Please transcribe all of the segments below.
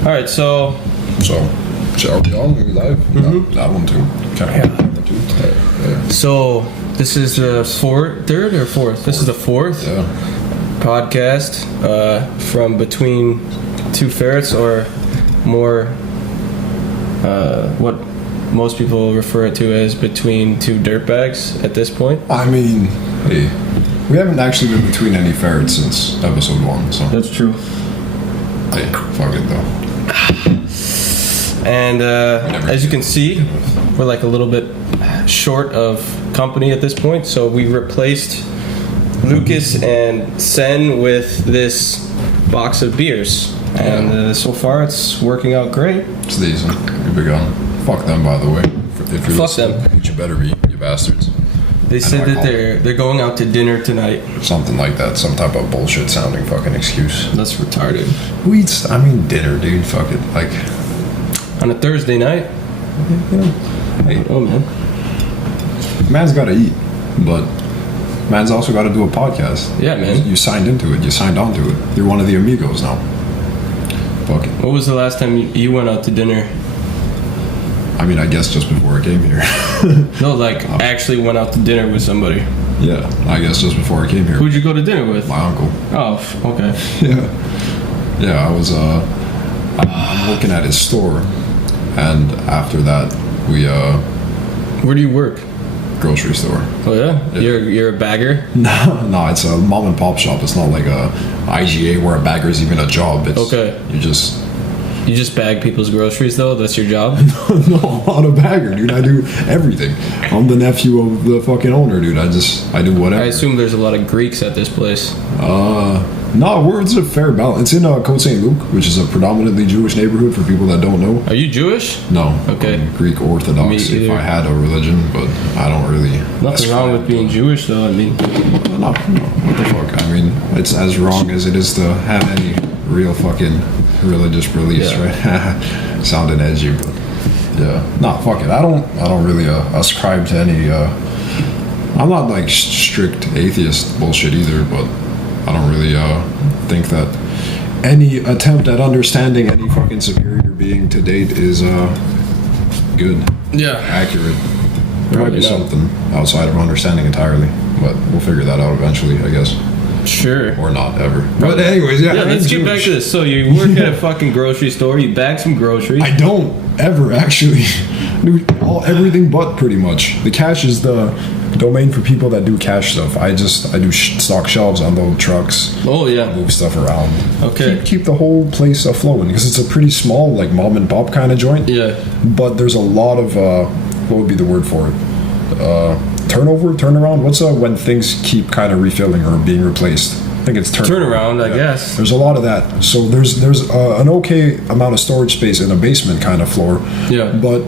All right, so shall we on? Are we live? Mm-hmm. That one too. Okay. Yeah. So this is the third or fourth? This is the fourth podcast from between two ferrets, or more what most people refer it to as between two dirtbags at this point. I mean, hey, we haven't actually been between any ferrets since episode 1, so. That's true. Hey, fuck it though. And as you can see, we're like a little bit short of company at this point, so we replaced Lucas and Sen with this box of beers, and so far it's working out great. It's decent. We've begun. Fuck them, by the way. If you're Fuck them. Which you better be, you bastards. They said that they're going out to dinner tonight. Something like that. Some type of bullshit sounding fucking excuse. That's retarded. Who eats? I mean, dinner, dude. Fuck it. Like On a Thursday night? Hey, Oh, man. man's got to eat, but man's also got to do a podcast. Yeah, man. You signed into it. You signed on to it. You're one of the amigos now. Fuck it. What was the last time you went out to dinner? I mean, I guess just before I came here. No, like actually went out to dinner with somebody. Yeah, I guess just before I came here. Who'd you go to dinner with? My uncle. Oh, okay. Yeah, I was, I'm working at his store, and after that, we, Where do you work? grocery store. Oh yeah? You're a bagger? No, it's a mom and pop shop. It's not like a IGA where a bagger is even a job. It's, Okay. You just bag people's groceries though? That's your job? No, I'm not a bagger, dude. I do everything. I'm the nephew of the fucking owner, dude. I do whatever. I assume there's a lot of Greeks at this place. No, it's a fair balance. It's in Côte St. Luc, which is a predominantly Jewish neighborhood for people that don't know. Are you Jewish? No. Okay. I'm Greek Orthodox Me if either. I had a religion, but I don't really. Nothing wrong with being Jewish though, I mean. No, what the fuck? I mean, it's as wrong as it is to have any real fucking religious beliefs, right? Sounding edgy, but yeah. Nah, fuck it. I don't really ascribe to any. I'm not like strict atheist bullshit either, but I don't really think that any attempt at understanding any fucking superior being to date is good. Yeah. Accurate. There might be Probably not. something outside of understanding entirely, but we'll figure that out eventually, I guess. Sure. Or not ever. But anyways, Yeah, let's get back to this. So you work at a fucking grocery store, you bag some groceries. I don't ever actually do everything but pretty much. The cash is the domain for people that do cash stuff. I do stock shelves, unload trucks, Oh yeah. move stuff around. Okay. Keep the whole place afloat because it's a pretty small, like mom and pop kind of joint. Yeah. But there's a lot of what would be the word for it? Turnaround. What's when things keep kind of refilling or being replaced? I think it's Turnaround, I guess. There's a lot of that. So there's an okay amount of storage space in a basement kind of floor. Yeah. But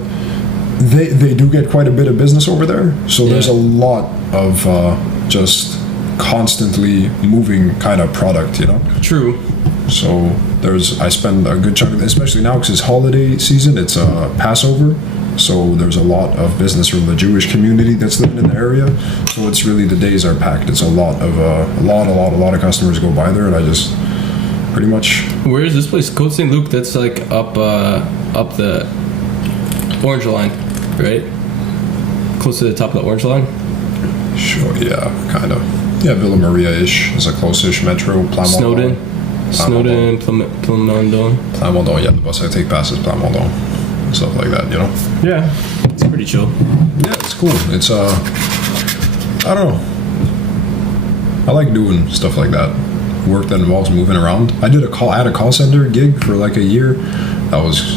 they do get quite a bit of business over there. So there's a lot of just constantly moving kind of product, you know? True. So I spend a good chunk of it, especially now because it's holiday season. It's Passover. So there's a lot of business from the Jewish community that's living in the area. So it's really, the days are packed. It's a lot of customers go by there, and I just pretty much. Where is this place? Côte St. Luc. That's like up the orange line, right? Close to the top of the orange line. Sure, yeah, kind of. Yeah, Villa Maria-ish is a close-ish metro. Snowden, Plamondon. Plamondon, yeah, the bus I take passes Plamondon. Stuff like that, you know? Yeah, it's pretty chill. Yeah, it's cool. It's, I don't know. I like doing stuff like that. Work that involves moving around. I had a call center gig for like a year. That was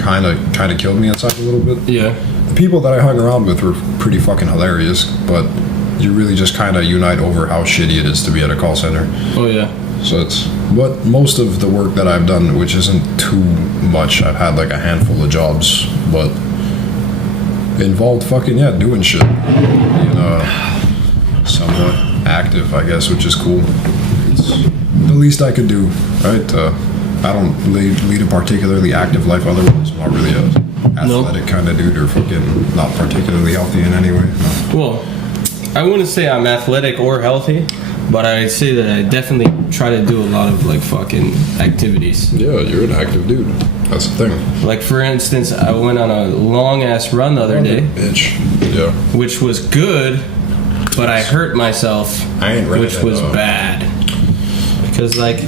kind of killed me inside a little bit. Yeah. The people that I hung around with were pretty fucking hilarious, but you really just kind of unite over how shitty it is to be at a call center. Oh yeah. So but most of the work that I've done, which isn't too much, I've had like a handful of jobs, but involved fucking, doing shit. Being somewhat active, I guess, which is cool. It's the least I could do, right? I don't lead a particularly active life otherwise. I'm not really a athletic kind of dude, or fucking not particularly healthy in any way. No. Well, I wouldn't say I'm athletic or healthy, But I'd say that I definitely try to do a lot of like fucking activities. Yeah, you're an active dude. That's the thing. Like for instance, I went on a long ass run the other day, Bitch. Yeah. which was good, but I hurt myself, I ain't read which that, was bad. Because like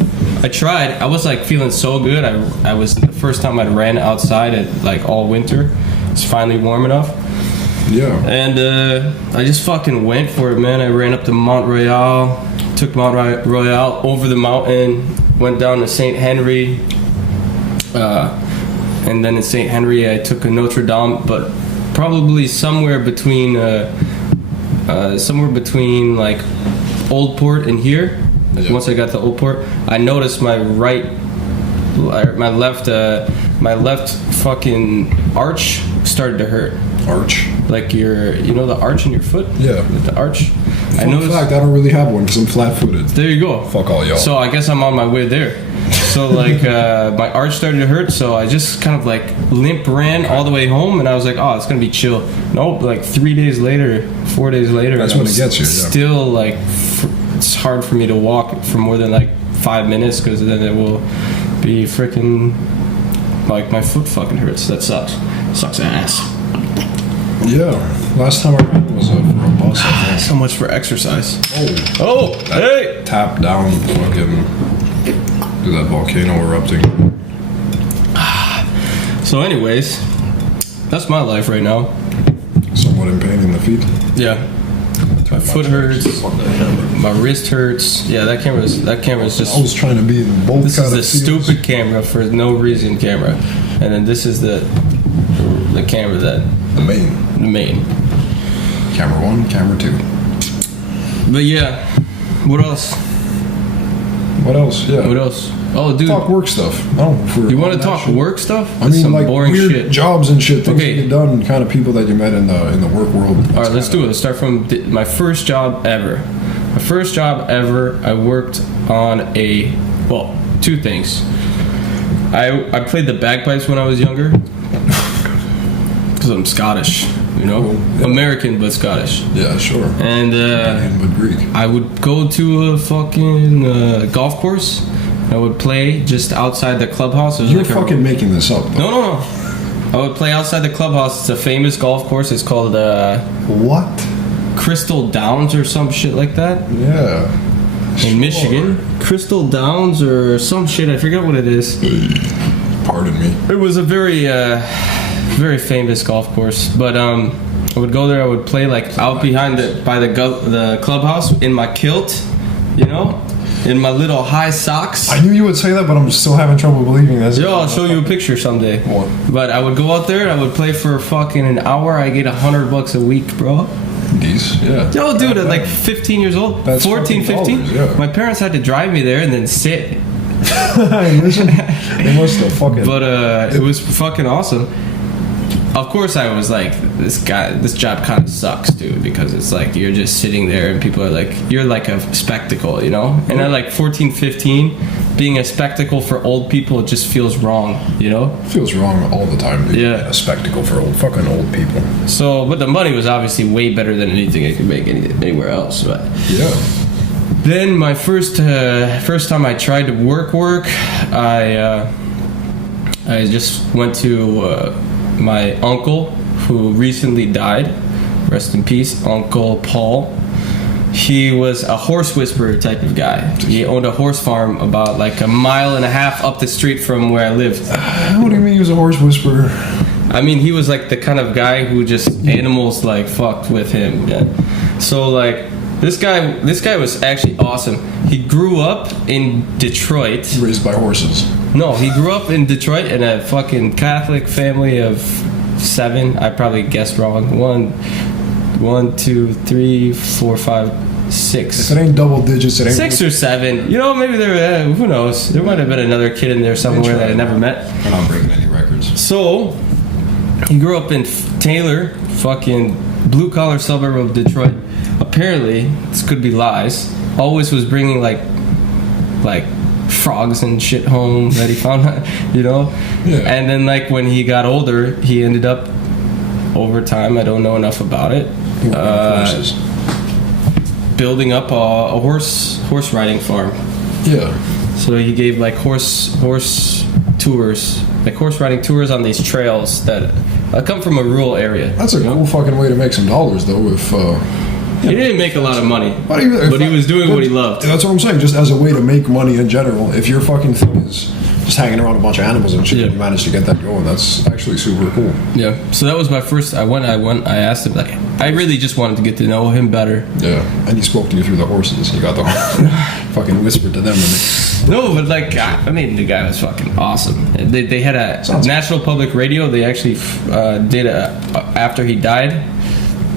I tried, I was like feeling so good. I was the first time I ran outside at like all winter. It's finally warm enough. Yeah. And I just fucking went for it, man. I ran up to Mont Royal, took Mont Royal over the mountain, went down to St. Henry, and then in St. Henry I took a Notre Dame, but probably somewhere between like Old Port and here. Yeah. Once I got to Old Port, I noticed my left fucking arch started to hurt. Arch. Like the arch in your foot? Yeah. The arch? Fun fact, I don't really have one because I'm flat-footed. There you go. Fuck all y'all. So I guess I'm on my way there. So like my arch started to hurt, so I just kind of like limp ran all the way home, and I was like, oh, it's gonna be chill. Nope, like 4 days later, That's when it gets you. Yeah. Still like it's hard for me to walk for more than like 5 minutes because then it will be freaking like my foot fucking hurts. That sucks ass. Yeah. Last time I ran was for a bus, I think. So much for exercise. Oh. Hey! Tap down fucking... Do that volcano erupting. So anyways, that's my life right now. Somewhat in pain in the feet. Yeah. My foot hurts. My wrist hurts. Yeah, that camera's just... I was trying to be in both This kind is the of fields. stupid camera for no reason camera. And then this is the camera that... The main. Camera 1, camera 2. But yeah. What else? Yeah. What else? Oh, dude. Talk work stuff. You want to talk work stuff? I mean, some like boring weird shit. jobs and shit. Things Okay. you get done. Kind of people that you met in the work world. All right, let's do it. Let's start from my first job ever. My first job ever, I worked on two things. I played the bagpipes when I was younger because I'm Scottish, Yeah. American but Scottish. Yeah, sure. And But Greek. I would go to a fucking golf course. I would play just outside the clubhouse. You're fucking making this up. Though. No. I would play outside the clubhouse. It's a famous golf course. It's called What? Crystal Downs or some shit like that. Yeah. In Michigan. Crystal Downs or some shit. I forget what it is. Pardon me. It was a very, very famous golf course. But I would go there. I would play like out behind by the clubhouse in my kilt, in my little high socks. I knew you would say that, but I'm still having trouble believing this. Yo, I'll show you a picture someday. What? But I would go out there. I would play for fucking an hour. I get $100 a week, bro. These, yeah. Yo, dude, at like 15 years old, That's 14, fucking 15. dollars, yeah. My parents had to drive me there and then sit. Listen, they must have fucking. But it was fucking awesome. Of course, I was like, this job kind of sucks, dude, because it's like you're just sitting there and people are like, you're like a spectacle, And at like 14, 15, being a spectacle for old people, it just feels wrong, It feels wrong all the time, dude. Yeah. A spectacle for fucking old people. So, but the money was obviously way better than anything I could make anywhere else. But Yeah. then my first time I tried to work, I just went to my uncle who recently died. Rest in peace, Uncle Paul. He was a horse whisperer type of guy. He owned a horse farm about like a mile and a half up the street from where I lived. What do you mean he was a horse whisperer? I mean, he was like the kind of guy who just animals like fucked with him. Yeah. So like this guy was actually awesome. He grew up in Detroit. Raised by horses. No, he grew up in Detroit in a fucking Catholic family of 7. I probably guessed wrong. 1, 2, 3, 4, 5, 6. If it ain't double digits, it ain't 6 or 7. Maybe there. Who knows? There might have been another kid in there somewhere that I never met. We're not breaking any records. So he grew up in Taylor, fucking blue collar suburb of Detroit. Apparently, this could be lies. Always was bringing like frogs and shit home that he found, Yeah. And then like when he got older, he ended up over time. I don't know enough about it. Horses. building up a horse riding farm. Yeah. So he gave like horse tours, like horse riding tours on these trails that come from a rural area. That's a cool fucking way to make some dollars, though. If he didn't make a lot of money, but he was doing what he loved. That's what I'm saying. Just as a way to make money in general. If your fucking thing is just hanging around a bunch of animals and shit, you managed to get that going. That's actually super cool. Yeah. So that was my first. I asked him, like, I really just wanted to get to know him better. Yeah. And he spoke to you through the horses. You got the fucking whispered to them. No, but like, I mean, the guy was fucking awesome. They had a National Public Radio. They actually did after he died.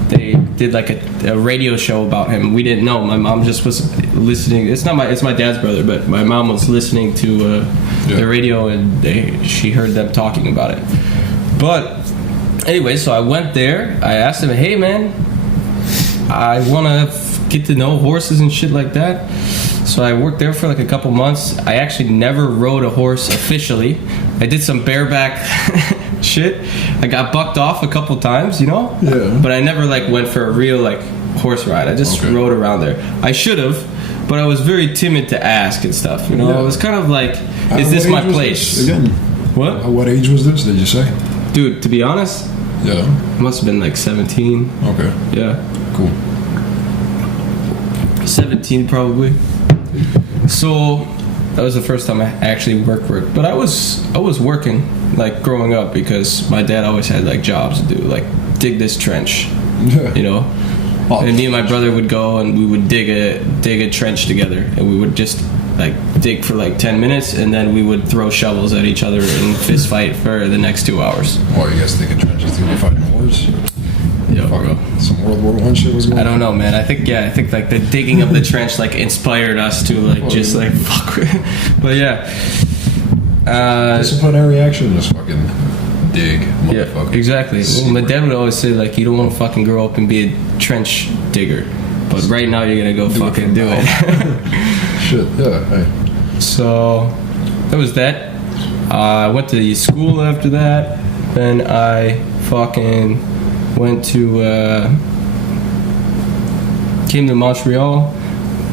They did like a radio show about him. We didn't know. My mom just was listening. It's my dad's brother, but my mom was listening to the radio, and she heard them talking about it. But anyway, so I went there. I asked him, "Hey man, I want to get to know horses and shit like that." So I worked there for like a couple months. I actually never rode a horse officially. I did some bareback shit. I got bucked off a couple times, you know? Yeah. But I never like went for a real like horse ride. I just rode around there. I should have, but I was very timid to ask and stuff, you know? I was kind of like, is this my place? Again. What? At what age was this, did you say? Dude, to be honest, yeah. Must have been like 17. Okay. Yeah. Cool. 17 probably. So that was the first time I actually worked. But I was working like growing up because my dad always had like jobs to do, like dig this trench, you know. And me and my brother would go and we would dig a trench together, and we would just like dig for like 10 minutes, and then we would throw shovels at each other and fist fight for the next 2 hours. Oh, you guys digging trenches through fighting wars? Yeah, bro. Some World War I shit was going on? I don't know, man. I think like the digging of the trench like inspired us to like just like fuck. But yeah. Disciplinary action, just fucking dig, motherfucker. Yeah, exactly. Well, my dad would always say like, you don't want to fucking grow up and be a trench digger, but right now you're gonna go fucking do it. Shit, yeah. Hey. So that was that. I went to school after that. Then I fucking went to came to Montreal,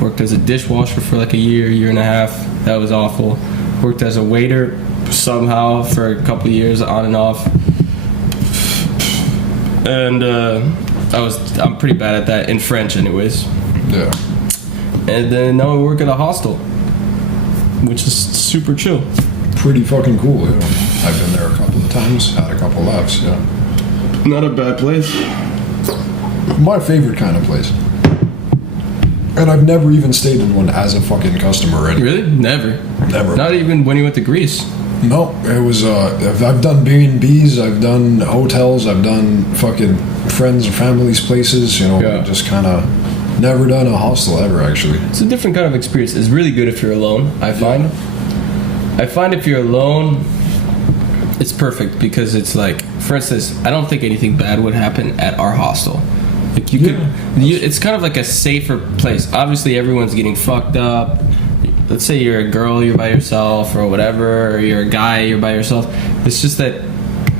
worked as a dishwasher for like a year and a half. That was awful. Worked as a waiter somehow for a couple of years, on and off. And I'm pretty bad at that in French anyways. Yeah. And then now I work at a hostel, which is super chill. Pretty fucking cool, yeah. I've been there a couple of times, had a couple laughs, yeah. Not a bad place. My favorite kind of place. And I've never even stayed in one as a fucking customer already. Really? Never. Not even when you went to Greece. No, it was, I've done B&Bs, I've done hotels, I've done fucking friends and family's places, you know, just kind of never done a hostel ever, actually. It's a different kind of experience. It's really good if you're alone, I find. I find if you're alone, it's perfect because it's like, for instance, I don't think anything bad would happen at our hostel. Like it's kind of like a safer place. Obviously, everyone's getting fucked up. Let's say you're a girl, you're by yourself, or whatever, or you're a guy, you're by yourself. It's just that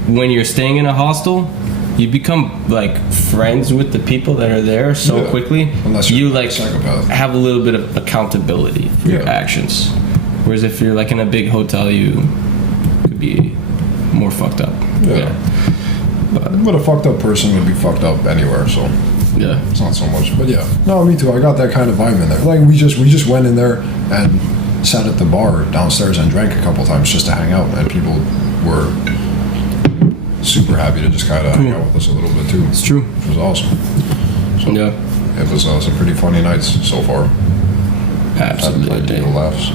when you're staying in a hostel, you become like friends with the people that are there so quickly. Unless you you're like psychopath. Have a little bit of accountability for your actions. Whereas if you're like in a big hotel, you could be more fucked up. Yeah. But a fucked up person would be fucked up anywhere, so yeah, it's not so much. But yeah, no, me too. I got that kind of vibe in there. Like we just went in there and sat at the bar downstairs and drank a couple times just to hang out, and people were super happy to just kind of hang out with us a little bit too. It's true. Which was awesome. So yeah, it was some pretty funny nights so far. Absolutely. Had plenty of laughs.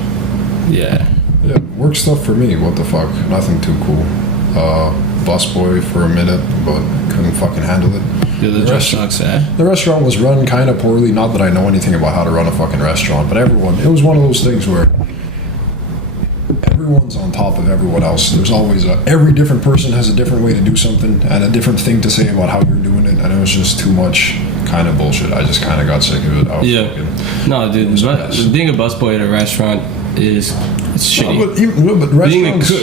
Yeah. Yeah, work stuff for me. What the fuck? Nothing too cool. Busboy for a minute, but couldn't fucking handle it. Yeah, the job sucks, eh? The restaurant was run kind of poorly. Not that I know anything about how to run a fucking restaurant, but it was one of those things where everyone's on top of everyone else. There's always every different person has a different way to do something and a different thing to say about how you're doing it, and it was just too much kind of bullshit. I just kind of got sick of it. No, dude, being a busboy at a restaurant it's shitty. But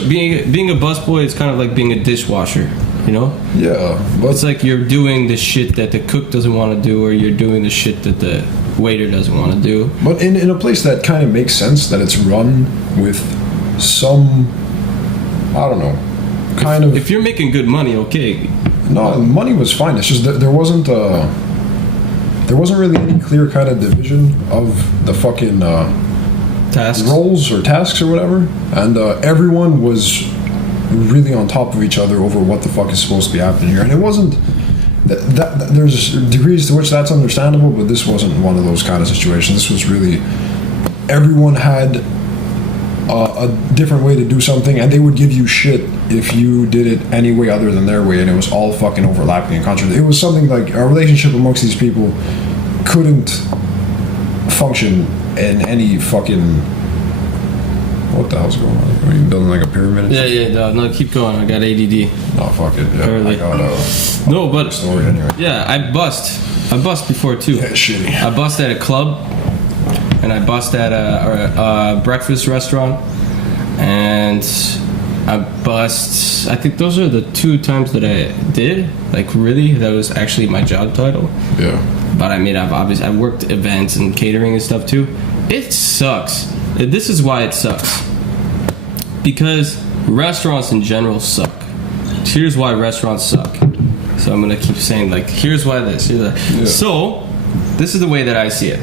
being a busboy is kind of like being a dishwasher, you know? Yeah. But it's like you're doing the shit that the cook doesn't want to do, or you're doing the shit that the waiter doesn't want to do. But in a place that kind of makes sense, that it's run with some, I don't know, kind of. If you're making good money, okay. No, money was fine. It's just that there wasn't really any clear kind of division of the fucking Tasks. roles or tasks or whatever, and everyone was really on top of each other over what the fuck is supposed to be happening here. And it wasn't that there's degrees to which that's understandable, but this wasn't one of those kind of situations. This was really, everyone had a different way to do something, and they would give you shit if you did it any way other than their way, and it was all fucking overlapping and contradictory. It was something like a relationship amongst these people couldn't function in any fucking. What the hell's going on? Are you building like a pyramid? Yeah, no, keep going. I got ADD. No, fuck it. Yeah, Barely. I got No, but story anyway. yeah, I bust before too. Yeah, shitty. I bust at a club, and I bust at a breakfast restaurant, and I bust. I think those are the 2 times that I did. Like really, that was actually my job title. Yeah. But I mean, I've worked events and catering and stuff too. It sucks. This is why it sucks. Because restaurants in general suck. Here's why restaurants suck. So I'm gonna keep saying like, here's why this. Here's that. Yeah. So this is the way that I see it.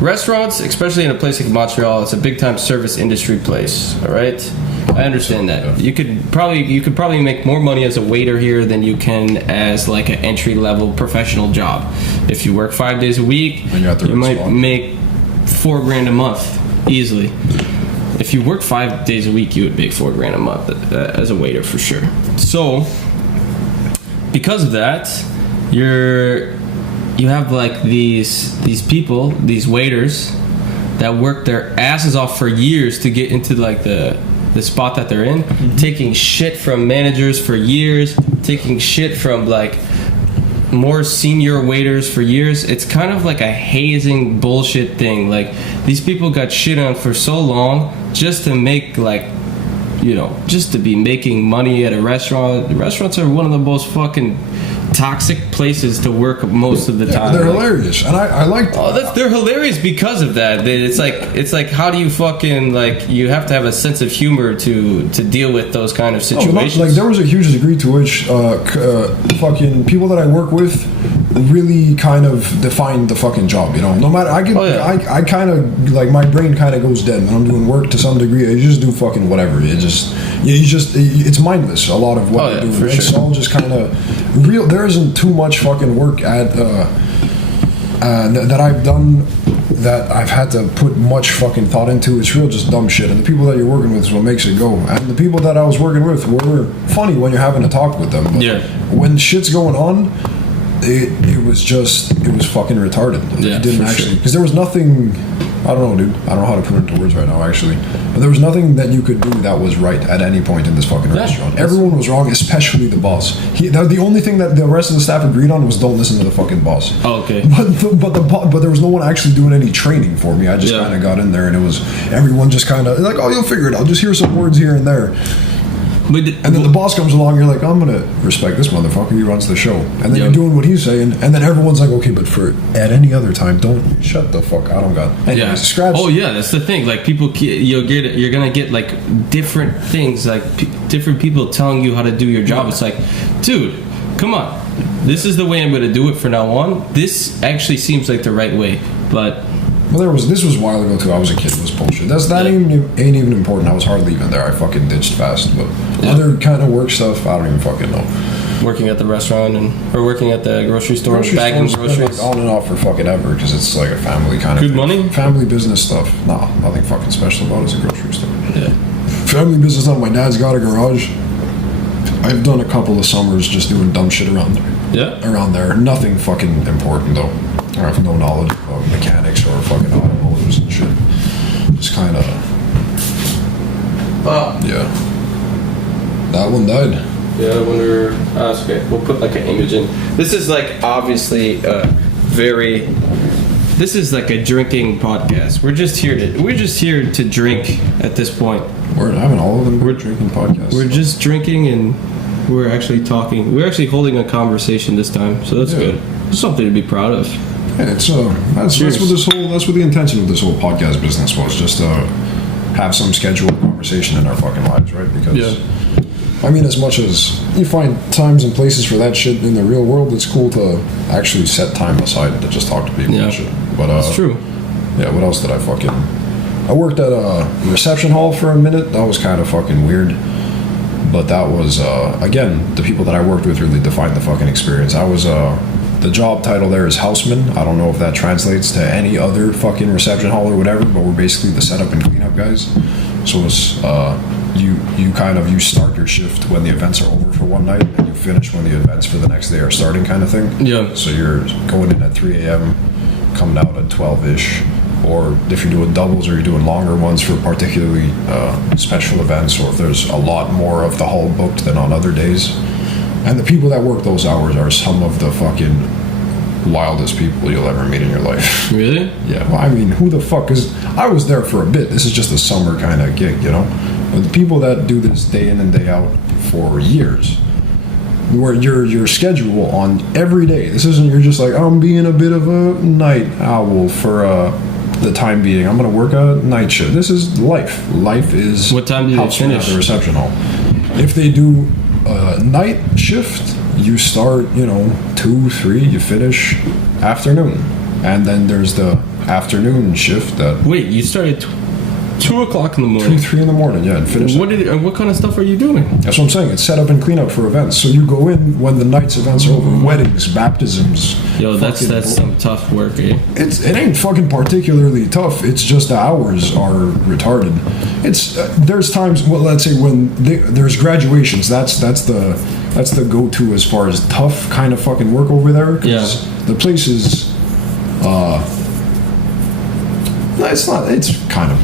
Restaurants, especially in a place like Montreal, it's a big time service industry place. All right, I understand that. You could probably make more money as a waiter here than you can as like an entry level professional job. If you work 5 days a week, you might make $4,000 a month easily. If you work 5 days a week, you would make $4,000 a month as a waiter for sure. So because of that, you have like these people, these waiters that work their asses off for years to get into like the spot that they're in, taking shit from managers for years, taking shit from like more senior waiters for years. It's kind of like a hazing bullshit thing. Like these people got shit on for so long just to make like, you know, just to be making money at a restaurant. Restaurants are one of the most fucking toxic places to work most of the time. They're hilarious, and I like. They're hilarious because of that. It's like how do you fucking like? You have to have a sense of humor to deal with those kind of situations. Like there was a huge degree to which fucking people that I work with really kind of define the fucking job. You know, no matter I kind of like my brain kind of goes dead when I'm doing work to some degree. I just do fucking whatever. It's mindless. A lot of what I do. It's all just kind of real. There isn't too much fucking work at that I've done that I've had to put much fucking thought into. It's real just dumb shit, and the people that you're working with is what makes it go. And the people that I was working with were funny when you're having to talk with them, but when shit's going on, it was fucking retarded. Yeah, it didn't actually, because there was nothing. I don't know, dude. I don't know how to put it into words right now, actually. But there was nothing that you could do that was right at any point in this fucking restaurant. Everyone was wrong, especially the boss. The only thing that the rest of the staff agreed on was don't listen to the fucking boss. Oh, okay. But there was no one actually doing any training for me. I just kind of got in there, and it was everyone just kind of like, oh, you'll figure it out. Just hear some words here and there. And then the boss comes along, you're like, I'm gonna respect this motherfucker, he runs the show. And then you're doing what he's saying, and then everyone's like, okay, but at any other time, don't shut the fuck. I don't got. Anyways, scratch. Oh yeah, that's the thing. Like people, you're gonna get like different things, like different people telling you how to do your job. It's like, dude, come on, this is the way I'm gonna do it from now on. This actually seems like the right way, but. Well, this was a while ago too. I was a kid. It was bullshit. Ain't even important. I was hardly even there. I fucking ditched fast. But other kind of work stuff, I don't even fucking know. Working at the restaurant or working at the grocery store, bagging groceries, like on and off for fucking ever, because it's like a family kind of good thing. Money, family business stuff. Nah, nothing fucking special about it. It's a grocery store. Yeah, family business stuff. My dad's got a garage. I've done a couple of summers just doing dumb shit around there. Yeah, around there. Nothing fucking important though. I have no knowledge of mechanics or fucking automotives and shit. Just kind of. Yeah. That one died. Yeah, I wonder. Okay, we'll put like an image in. This is like obviously This is like a drinking podcast. We're just here to drink at this point. We're having all of them. We're drinking podcasts. We're just drinking and we're actually talking. We're actually holding a conversation this time, so that's good. It's something to be proud of. Yeah, it's that's what the intention of this whole podcast business was, just to have some scheduled conversation in our fucking lives, right? Because I mean, as much as you find times and places for that shit in the real world, it's cool to actually set time aside to just talk to people and shit. But that's true. Yeah, what else did I worked at a reception hall for a minute. That was kind of fucking weird. But that was, again, the people that I worked with really defined the fucking experience. I was, the job title there is houseman. I don't know if that translates to any other fucking reception hall or whatever, but we're basically the setup and cleanup guys. So it's, you start your shift when the events are over for one night, and you finish when the events for the next day are starting, kind of thing. Yeah. So you're going in at 3 a.m., coming out at 12-ish. Or if you're doing doubles or you're doing longer ones for particularly special events, or if there's a lot more of the hall booked than on other days. And the people that work those hours are some of the fucking wildest people you'll ever meet in your life. Really? Yeah, well, I mean, who the fuck is... I was there for a bit. This is just a summer kind of gig, you know? But the people that do this day in and day out for years, where your schedule on every day, this isn't you're just like, I'm being a bit of a night owl for... the time being, I'm going to work a night shift. This is life. Life is... What time do they finish? At the reception hall. If they do a night shift, you start, 2, 3, you finish afternoon. And then there's the afternoon shift that... Wait, you started 2 o'clock in the morning? 2, 3 in the morning, yeah, and finish... What kind of stuff are you doing? That's what I'm saying. It's set up and clean up for events. So you go in when the night's events are over. Weddings, baptisms... Yo, that's some tough work, eh? It ain't fucking particularly tough. It's just the hours are retarded. It's there's times, well, let's say when there's graduations. That's the go-to as far as tough kind of fucking work over there. Because the place is, it's not. It's kind of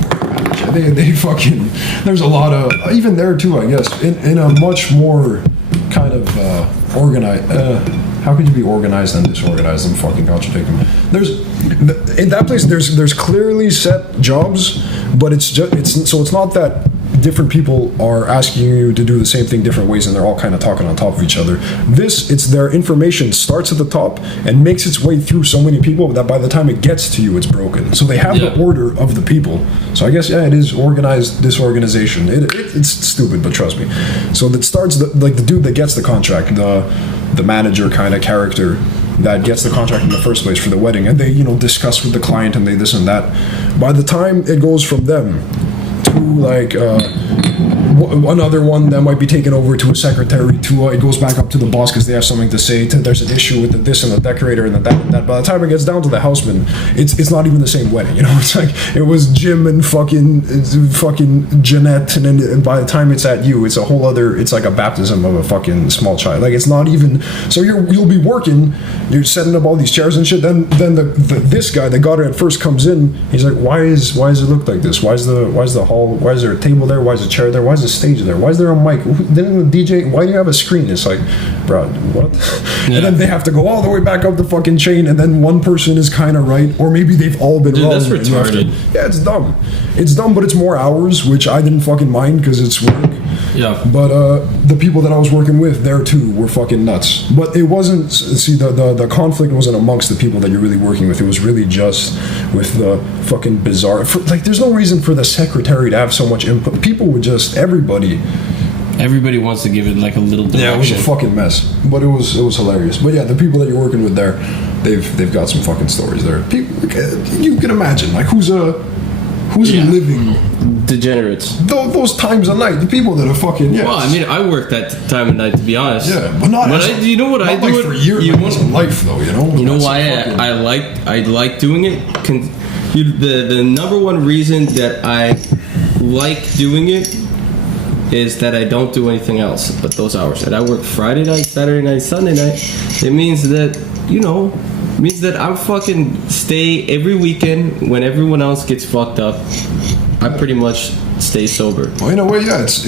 they fucking. There's a lot of even there too. I guess in a much more kind of organized. How could you be organized and disorganized and fucking contradicting? In that place, there's clearly set jobs, but it's not that different people are asking you to do the same thing different ways and they're all kind of talking on top of each other. It's their information starts at the top and makes its way through so many people that by the time it gets to you, it's broken. So they have the order of the people. So I guess, it is organized disorganization. It's stupid, but trust me. So that starts, the dude that gets the contract, the manager kind of character that gets the contract in the first place for the wedding, and they discuss with the client and they this and that. By the time it goes from them to like another one that might be taken over to a secretary, to it goes back up to the boss because they have something to say, there's an issue with this and the decorator and the that and that. By the time it gets down to the houseman, it's not even the same wedding, it's like it was Jim and fucking Jeanette, and then by the time it's at you, it's a whole other, it's like a baptism of a fucking small child. Like, it's not even, so you'll be working, you're setting up all these chairs and shit, then this guy that got it at first comes in, he's like, why does it look like this? Why is the hall, why is there a table there, why is a chair there, why is the stage there, why is there a mic, didn't the DJ, why do you have a screen? It's like, bro, what? Yeah. And then they have to go all the way back up the fucking chain, and then one person is kind of right, or maybe they've all been wrong. That's retarded. It's dumb, but it's more hours, which I didn't fucking mind because it's work. Yeah. But the people that I was working with there too were fucking nuts. But it wasn't, see, the conflict wasn't amongst the people that you're really working with. It was really just with the fucking bizarre, there's no reason for the secretary to have so much input. People would just, everybody wants to give it like a little direction. Yeah, it was a fucking mess, but it was hilarious. But yeah, the people that you're working with there, they've got some fucking stories there. People, you can imagine, like, who's living degenerates. Those times of night, the people that are fucking Well, I mean, I work that time of night, to be honest. Yeah, but not. But you know what I do? Like for years, you want some life though. You know why I like doing it. The number one reason that I like doing it is that I don't do anything else but those hours. And I work Friday night, Saturday night, Sunday night. It means that I'm fucking stay every weekend when everyone else gets fucked up. I pretty much stay sober. Well, in a way, yeah, it's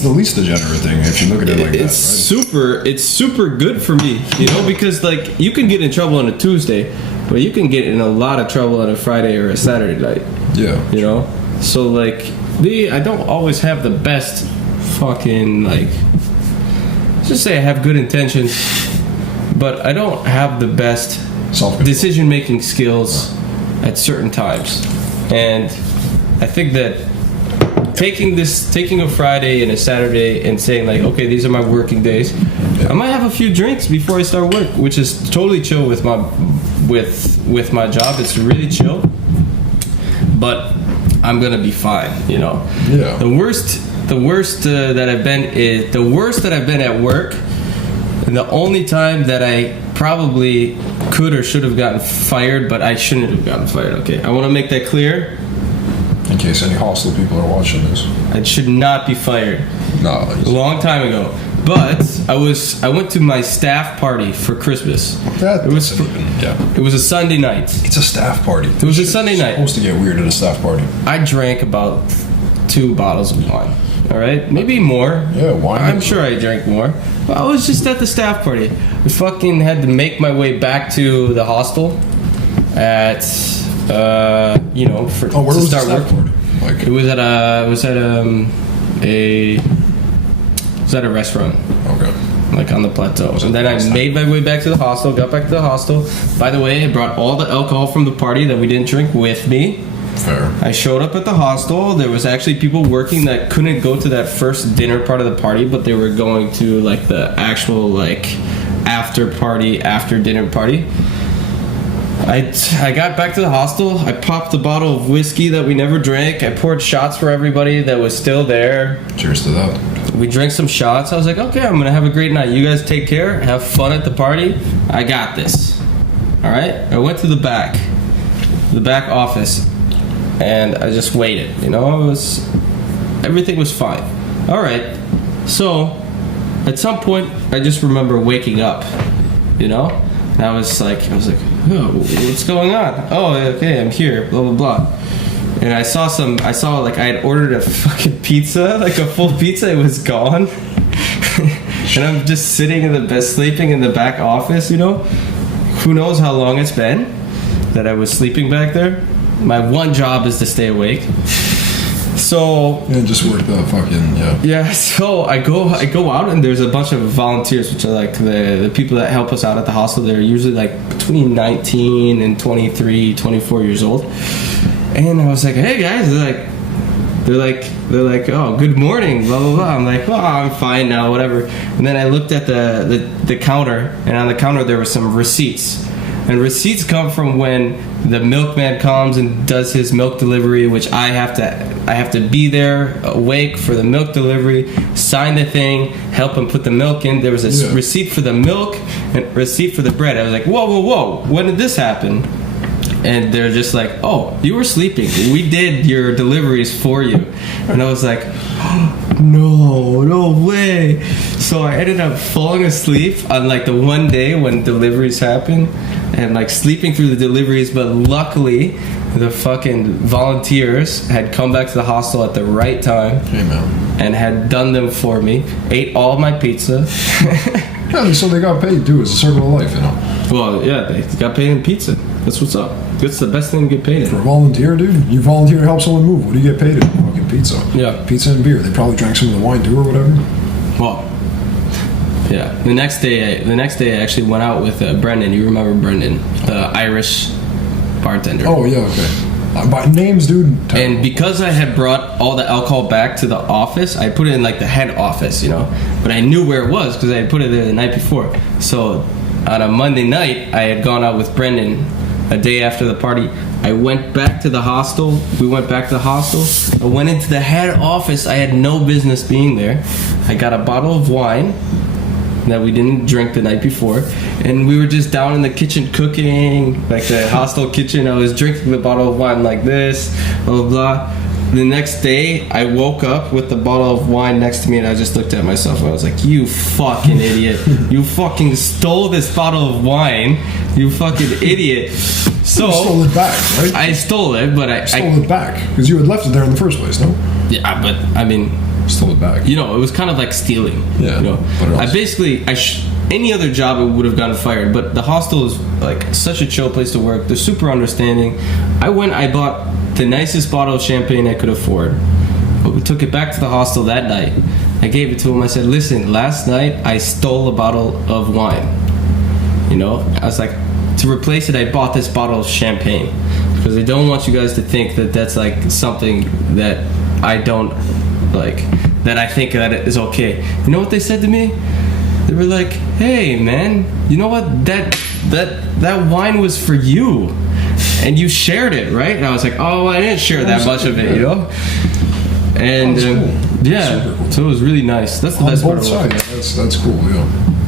the least degenerate thing if you look at it like that. It's super good for me, because like you can get in trouble on a Tuesday, but you can get in a lot of trouble on a Friday or a Saturday night. Yeah. So like I don't always have the best fucking let's just say I have good intentions, but I don't have the best decision-making skills at certain times. And I think that taking a Friday and a Saturday and saying like, okay, these are my working days. I might have a few drinks before I start work, which is totally chill with my job. It's really chill, but I'm gonna be fine. Yeah. The worst that I've been at work, and the only time that I probably could or should have gotten fired, but I shouldn't have gotten fired. Okay, I want to make that clear. In case any hostile people are watching this. I should not be fired. No. A long time ago. But I went to my staff party for Christmas. It was a Sunday night. It's a staff party. It was a Sunday night. It's supposed to get weird at a staff party. I drank about 2 bottles of wine. All right, maybe more. Yeah, wine. I'm sure I drank more. But I was just at the staff party. I fucking had to make my way back to the hostel at where was start the staff work. party? Like, It was at a restaurant. Okay. Like on the plateau. Was it And then I last made my way back to the hostel, got back to the hostel. By the way, I brought all the alcohol from the party that we didn't drink with me. Fair. I showed up at the hostel. There was actually people working that couldn't go to that first dinner part of the party, but they were going to like the actual like after dinner party. I got back to the hostel. I popped a bottle of whiskey that we never drank. I poured shots for everybody that was still there. Cheers to that. We drank some shots. I was like, okay, I'm gonna have a great night. You guys take care. Have fun at the party. I got this. All right. I went to the back office, and I just waited. Everything was fine. All right. So, at some point, I just remember waking up. And I was like, oh, what's going on? Oh, okay, I'm here. Blah blah blah. And I saw I had ordered a fucking pizza, like a full pizza. It was gone. And I'm just sitting sleeping in the back office. Who knows how long it's been that I was sleeping back there. My one job is to stay awake. So just work the fucking yeah. So I go out, and there's a bunch of volunteers, which are like the people that help us out at the hostel. They're usually like between 19 and 23, 24 years old. And I was like, hey guys, they're like, oh, good morning, blah blah blah. I'm like, oh, I'm fine now, whatever. And then I looked at the counter, and on the counter there were some receipts. And receipts come from when the milkman comes and does his milk delivery, which I have to be there, awake for the milk delivery, sign the thing, help him put the milk in. There was a receipt for the milk and receipt for the bread. I was like, whoa, when did this happen? And they're just like, oh, you were sleeping. We did your deliveries for you. And I was like, oh, no way. So I ended up falling asleep on like the one day when deliveries happen, and like sleeping through the deliveries. But luckily, the fucking volunteers had come back to the hostel at the right time. Hey, man. And had done them for me. Ate all my pizza. Yeah, so they got paid too. It's a circle of life, Well, yeah, they got paid in pizza. That's what's up. That's the best thing to get paid in. For a volunteer, dude, you volunteer to help someone move. What do you get paid in? Fucking pizza. Yeah. Pizza and beer. They probably drank some of the wine too, or whatever. Well, yeah. The next day, I actually went out with Brendan. You remember Brendan, the Irish bartender? Oh yeah, okay. By names, dude. And because I had brought all the alcohol back to the office, I put it in like the head office, But I knew where it was because I had put it there the night before. So on a Monday night, I had gone out with Brendan a day after the party. I went back to the hostel. We went back to the hostel. I went into the head office. I had no business being there. I got a bottle of wine that we didn't drink the night before, and we were just down in the kitchen cooking, like the hostel kitchen. I was drinking the bottle of wine like this, blah blah blah. The next day, I woke up with the bottle of wine next to me, and I just looked at myself and I was like, you fucking idiot. You fucking stole this bottle of wine. You fucking idiot. So you stole it back, right? I stole it, but I stole it back because you had left it there in the first place, no? Yeah, but I mean, stole it back. It was kind of like stealing. Yeah. But any other job I would have gotten fired, but the hostel is like such a chill place to work. They're super understanding. I bought the nicest bottle of champagne I could afford, but we took it back to the hostel that night. I gave it to him. I said, listen, last night I stole a bottle of wine. I was like, to replace it, I bought this bottle of champagne because I don't want you guys to think that that's like something that I don't like, that I think that it is okay. You know what they said to me? They were like, "Hey, man, you know what? That wine was for you, and you shared it, right?" And I was like, "Oh, I didn't share that much of it, you know." And cool. yeah, Cool. So it was really nice. That's the On best part both of it. sides. That's cool.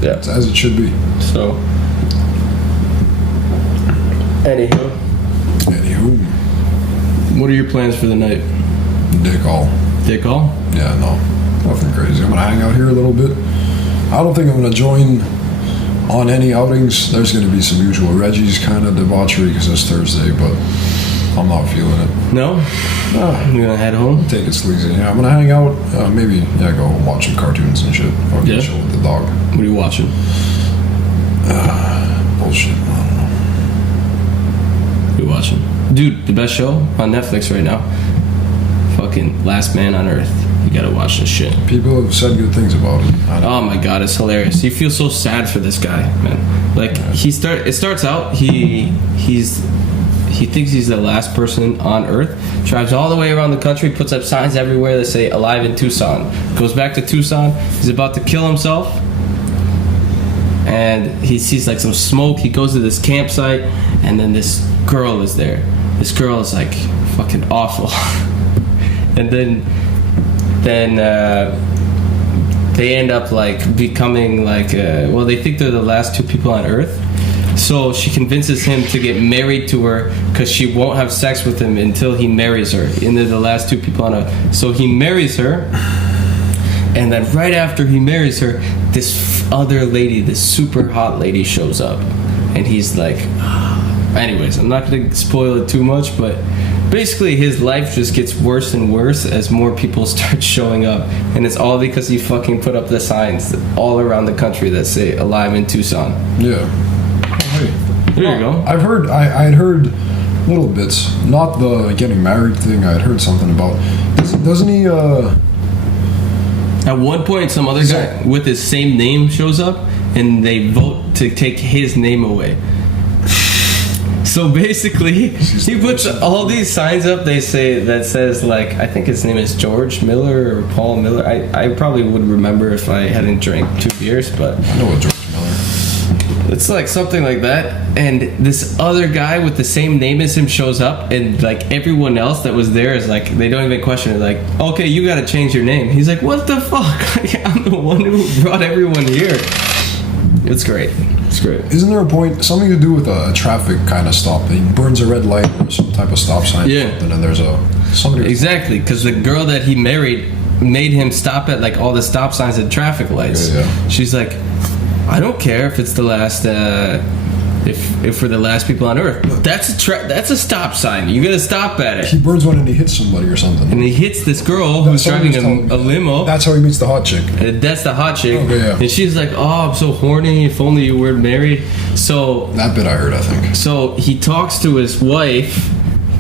Yeah. It's as it should be. So, anywho, what are your plans for the night? Dick all. Dick all? Yeah, no, nothing crazy. I'm gonna hang out here a little bit. I don't think I'm gonna join on any outings. There's gonna be some usual Reggie's kind of debauchery because it's Thursday, but I'm not feeling it. No? I'm gonna head home. Take it sleazy. Yeah, I'm gonna hang out. Maybe go watch some cartoons and shit. Fucking Yeah. chill with the dog. What are you watching? Bullshit. I don't know. What are you watching? Dude, the best show on Netflix right now. Fucking Last Man on Earth. You gotta watch this shit. People have said good things about it. Oh my god, it's hilarious. You feel so sad for this guy, man. Like it starts out he thinks he's the last person on Earth. Drives all the way around the country, puts up signs everywhere that say "Alive in Tucson." Goes back to Tucson. He's about to kill himself, and he sees like some smoke. He goes to this campsite, and then this girl is there. This girl is like fucking awful, and then they end up like becoming like they think they're the last two people on Earth. So she convinces him to get married to her because she won't have sex with him until he marries her. And they're the last two people on Earth. So he marries her, and then right after he marries her, this other lady, this super hot lady, shows up, and he's like, anyways, I'm not gonna spoil it too much, but basically his life just gets worse and worse as more people start showing up, and it's all because he fucking put up the signs all around the country that say "Alive in Tucson." Yeah. Hey. There you go. I've heard. I had heard little bits. Not the getting married thing. I had heard something about. Doesn't he? At one point, some other guy with his same name shows up, and they vote to take his name away. So basically, he puts all these signs up. They say that says like, I think his name is George Miller or Paul Miller. I probably would remember if I hadn't drank 2 beers, but I know what George Miller. it's like something like that. And this other guy with the same name as him shows up, and like everyone else that was there is like, they don't even question it. Like, okay, you got to change your name. He's like, what the fuck? Like, I'm the one who brought everyone here. It's great. It's great. Isn't there a point, something to do with a traffic kind of stop? He burns a red light or some type of stop sign. Yeah. And then there's somebody. Exactly, because the girl that he married made him stop at like all the stop signs and traffic lights. Yeah. She's like, I don't care if it's the last, if we're the last people on Earth. That's a stop sign. You gotta stop at it. He burns one and he hits somebody or something. And he hits this girl who's driving a limo. That's how he meets the hot chick. That's the hot chick. Okay, yeah. And she's like, oh, I'm so horny. If only you were married. So That bit I heard, I think. So he talks to his wife,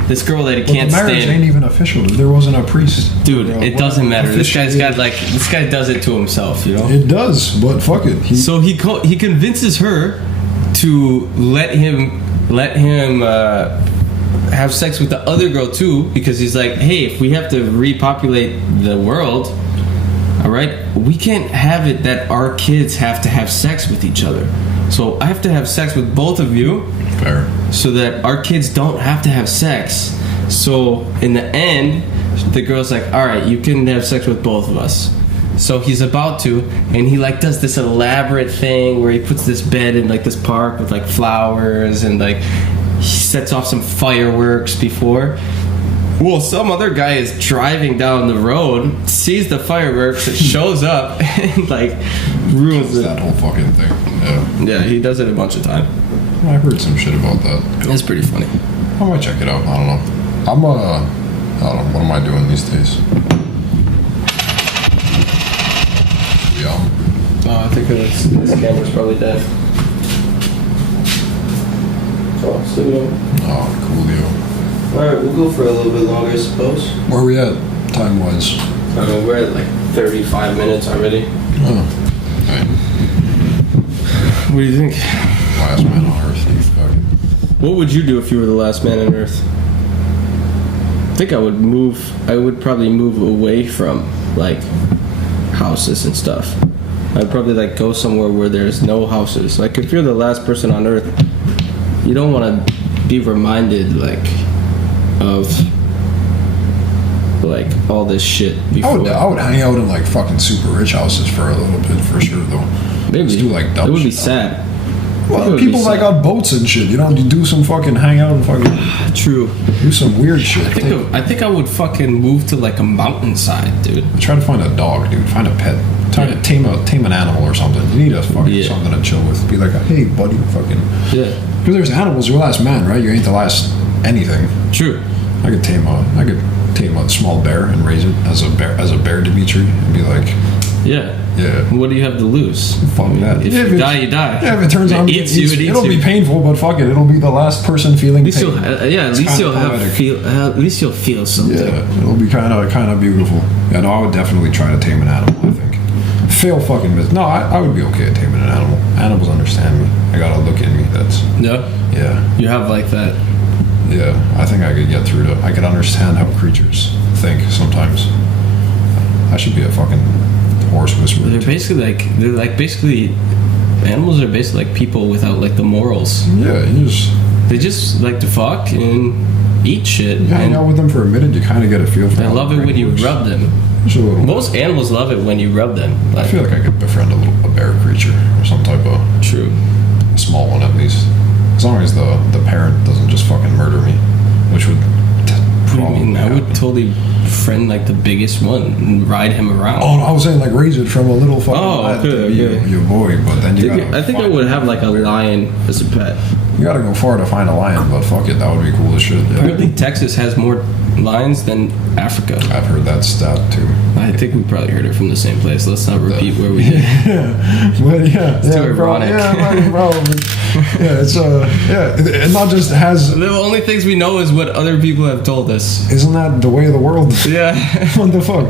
this girl that he can't the marriage stand. ain't even official. There wasn't a priest. Dude, it doesn't matter. This guy's got officially- like, this guy does it to himself, you know? It does, but fuck it. So he convinces her to let him have sex with the other girl too, because he's like, hey, if we have to repopulate the world, all right, we can't have it that our kids have to have sex with each other. So I have to have sex with both of you. Fair. So that our kids don't have to have sex. So in the end, the girl's like, all right, you can have sex with both of us. So he's about to, and he like does this elaborate thing where he puts this bed in like this park with like flowers, and like he sets off some fireworks before. Well, some other guy is driving down the road, sees the fireworks, shows up, and like ruins it. That whole fucking thing. Yeah. Yeah, he does it a bunch of times. I heard some shit about that. It's pretty funny. I might check it out. I don't know. I don't know. What am I doing these days? Yeah. Oh, I think this camera's probably dead. Oh, still Oh, coolio. Alright, we'll go for a little bit longer, I suppose. Where are we at, time-wise? We're at like 35 minutes already. Oh. Okay. What do you think? Last man on Earth, dude. Fucking. What would you do if you were the last man on Earth? I think I would move. I would probably move away from like houses and stuff. I'd probably like go somewhere where there's no houses. Like if you're the last person on Earth, you don't want to be reminded like of like all this shit before. I would hang out in like fucking super rich houses for a little bit for sure though. Maybe Just do like dumb it would be shit. sad. Well, people like got boats and shit. You know, you do some fucking hang out and fucking True. do some weird shit. I think I would fucking move to like a mountainside, dude. Try to find a dog, dude. Find a pet. Try to tame an animal or something. You need a fucking something to chill with. Be like, hey, buddy, fucking. Yeah. Because there's animals. You're the last man, right? You ain't the last anything. True. I could tame a small bear and raise it as a bear Dimitri and be like, Yeah. yeah. What do you have to lose? Fuck that. If you die, you die. Yeah, if it turns out it'll be painful, but fuck it, it'll be the last person feeling pain. At least you'll feel something. Yeah, it'll be kind of beautiful. Yeah, no, I would definitely try to tame an animal. I think. Fail fucking miss. No, I would be okay at taming an animal. Animals understand me. I got a look in me that's. No. Yeah. You have like that. Yeah, I think I could get through to. I could understand how creatures think sometimes. I should be a fucking horse whisperer. They're basically animals are basically like people without like the morals. Yeah, They just like to fuck and eat shit. You hang out with them for a minute, you kind of get a feel for. I love it when you rub them. Most animals love it when you rub them. I feel like I could befriend a bear creature or some type of true small one at least, as long as the parent doesn't just fucking murder me, which would. I would totally friend like the biggest one and ride him around. Oh, I was saying like raise it from a little fucking lad to be your boy, but then you gotta. I think I would have like a lion as a pet. You gotta go far to find a lion, but fuck it, that would be cool as shit. Yeah. Apparently, Texas has more lions than Africa. I've heard that stat too. I think we probably heard it from the same place. Let's not repeat where we did. Yeah, but it's too ironic. Probably. Yeah, it's it not just has. The only things we know is what other people have told us. Isn't that the way of the world? Yeah. What the fuck?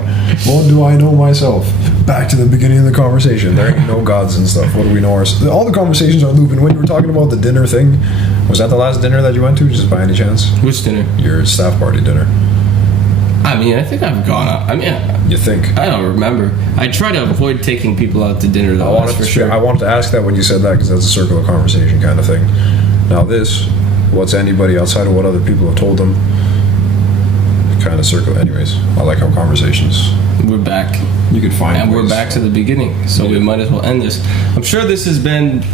What do I know myself? Back to the beginning of the conversation. There ain't no gods and stuff. What do we know? All the conversations are looping. When you were talking about the dinner thing, was that the last dinner that you went to, just by any chance? Which dinner? Your staff party dinner. I mean, I think I've gone out. I mean, you think? I don't remember. I try to avoid taking people out to dinner, though. I wanted to ask that when you said that because that's a circle of conversation kind of thing. Now what's anybody outside of what other people have told them? Kind of circle. Anyways, I like how conversations. We're back. You could find. And we're back to the beginning, so we might as well end this. I'm sure this has been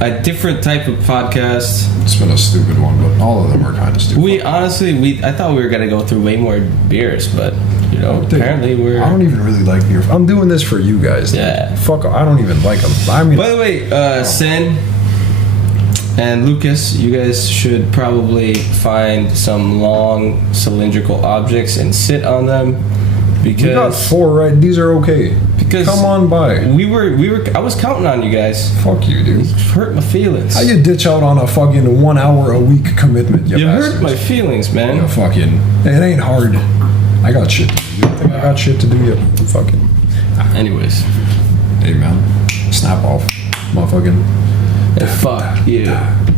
a different type of podcast. It's been a stupid one, but all of them are kind of stupid. I thought we were gonna go through way more beers, but apparently we're. I don't even really like beer. I'm doing this for you guys. Yeah. Fuck. I don't even like them. I mean. By the way, Sen and Lucas, you guys should probably find some long cylindrical objects and sit on them. Because we got 4 right. These are okay. Because come on by. I was counting on you guys. Fuck you, dude. You hurt my feelings. How you ditch out on a fucking 1 hour a week commitment? You hurt my feelings, man. Yeah, fucking. It ain't hard. I got shit to do. You don't think I got shit to do yet? Fucking. Anyways. Hey man, snap off, motherfucking. Fuck you.